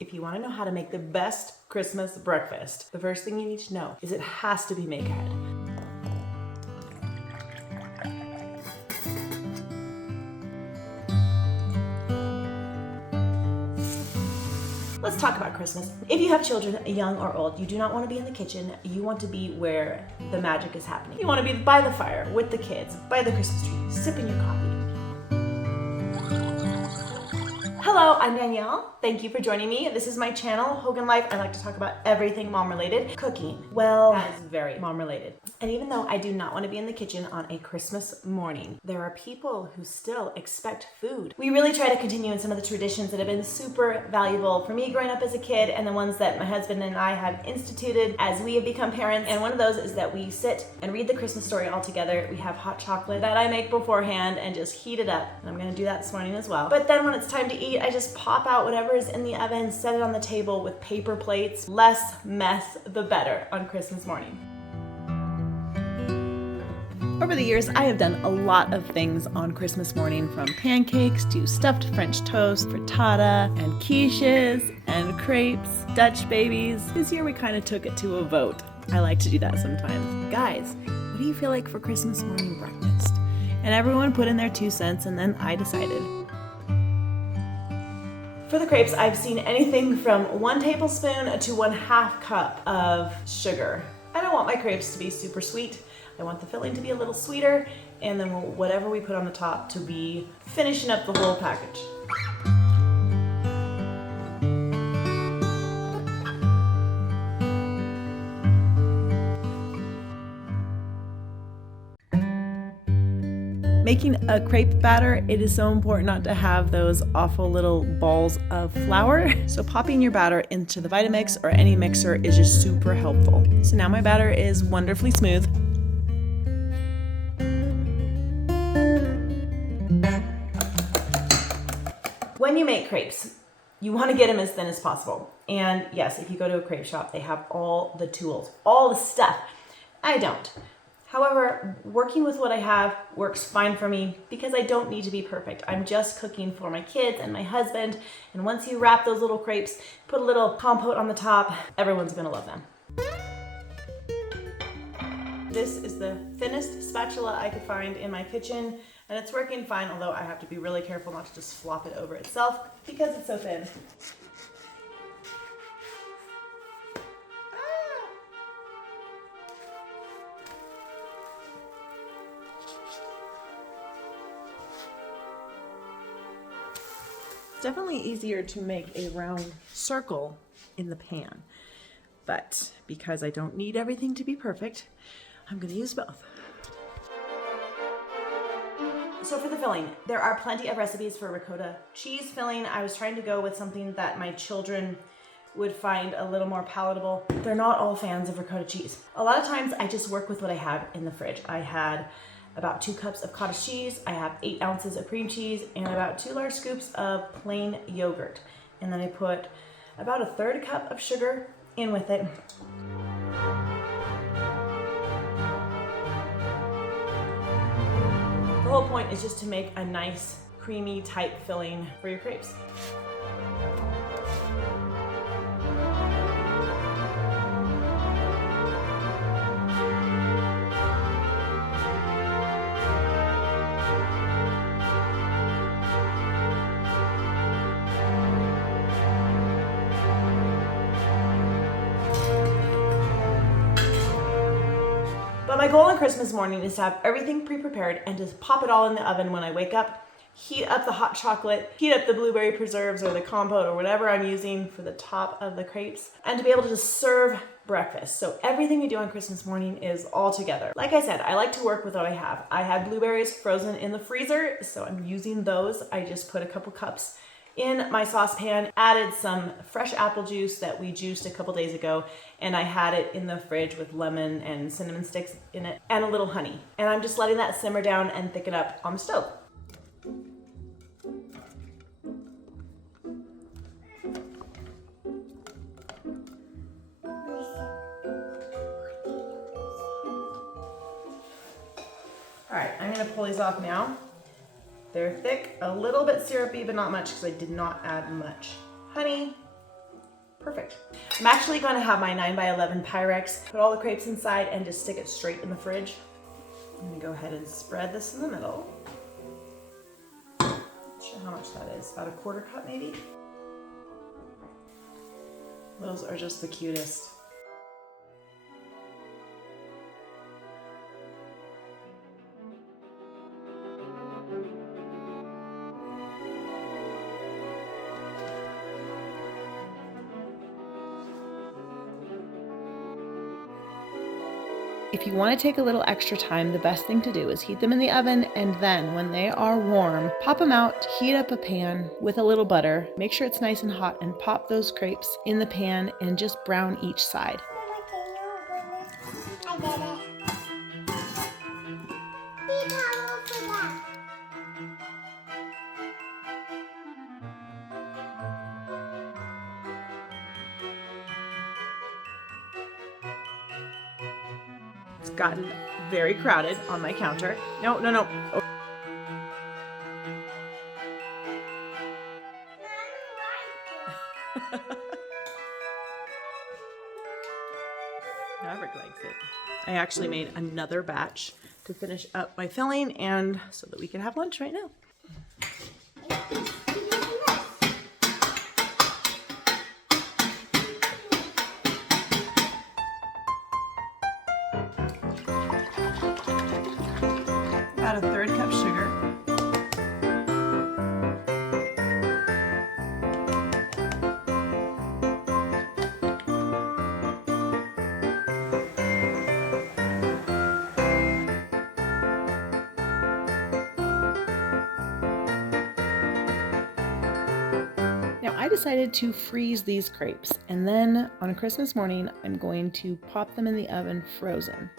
If you want to know how to make the best Christmas breakfast, the first thing you need to know is it has to be make ahead. Let's talk about Christmas. If you have children, young or old, you do not want to be in the kitchen. You want to be where the magic is happening. You want to be by the fire with the kids, by the Christmas tree, sipping your coffee. Hello, I'm Danielle. Thank you for joining me. This is my channel, Hogan Life. I like to talk about everything mom related. Cooking, well, that is very mom related. And even though I do not want to be in the kitchen on a Christmas morning, there are people who still expect food. We really try to continue in some of the traditions that have been super valuable for me growing up as a kid, and the ones that my husband and I have instituted as we have become parents. And one of those is that we sit and read the Christmas story all together. We have hot chocolate that I make beforehand and just heat it up. And I'm gonna do that this morning as well. But then when it's time to eat, I just pop out whatever is in the oven, set it on the table with paper plates. Less mess, the better on Christmas morning. Over the years, I have done a lot of things on Christmas morning, from pancakes to stuffed French toast, frittata, and quiches, and crepes, Dutch babies. This year we kind of took it to a vote. I like to do that sometimes. Guys, what do you feel like for Christmas morning breakfast? And everyone put in their 2 cents, and then I decided. For the crepes, I've seen anything from 1 tablespoon to 1/2 cup of sugar. I don't want my crepes to be super sweet. I want the filling to be a little sweeter, and then whatever we put on the top to be finishing up the whole package. Making a crepe batter, it is so important not to have those awful little balls of flour. So popping your batter into the Vitamix or any mixer is just super helpful. So now my batter is wonderfully smooth. When you make crepes, you want to get them as thin as possible. And yes, if you go to a crepe shop, they have all the tools, all the stuff. I don't. However, working with what I have works fine for me because I don't need to be perfect. I'm just cooking for my kids and my husband. And once you wrap those little crepes, put a little compote on the top, everyone's gonna love them. This is the thinnest spatula I could find in my kitchen, and it's working fine, although I have to be really careful not to just flop it over itself because it's so thin. Definitely easier to make a round circle in the pan, but because I don't need everything to be perfect, I'm going to use both. So for the filling, there are plenty of recipes for ricotta cheese filling. I was trying to go with something that my children would find a little more palatable. They're not all fans of ricotta cheese. A lot of times I just work with what I have in the fridge. I had about 2 cups of cottage cheese, I have 8 ounces of cream cheese, and about 2 large scoops of plain yogurt. And then I put about a 1/3 cup of sugar in with it. The whole point is just to make a nice, creamy type filling for your crepes. But my goal on Christmas morning is to have everything pre-prepared and just pop it all in the oven when I wake up, heat up the hot chocolate, heat up the blueberry preserves or the compote or whatever I'm using for the top of the crepes, and to be able to just serve breakfast. So everything we do on Christmas morning is all together. Like I said, I like to work with what I have. I had blueberries frozen in the freezer, so I'm using those. I just put a couple cups in my saucepan, added some fresh apple juice that we juiced a couple days ago, and I had it in the fridge with lemon and cinnamon sticks in it and a little honey. And I'm just letting that simmer down and thicken up on the stove. All right, I'm gonna pull these off now. They're thick, a little bit syrupy, but not much because I did not add much honey. perfect. I'm actually going to have my 9x11 Pyrex, put all the crepes inside and just stick it straight in the fridge. I'm going to go ahead and spread this in the middle. Not sure how much that is, about a quarter cup maybe. Those are just the cutest. If you want to take a little extra time, the best thing to do is heat them in the oven, and then when they are warm, pop them out, heat up a pan with a little butter, make sure it's nice and hot, and pop those crepes in the pan and just brown each side. I did it. Be towel for that. It's gotten very crowded on my counter. No. Oh. Maverick likes it. I actually made another batch to finish up my filling and so that we can have lunch right now. About a third cup sugar. Now I decided to freeze these crepes, and then on Christmas morning I'm going to pop them in the oven frozen.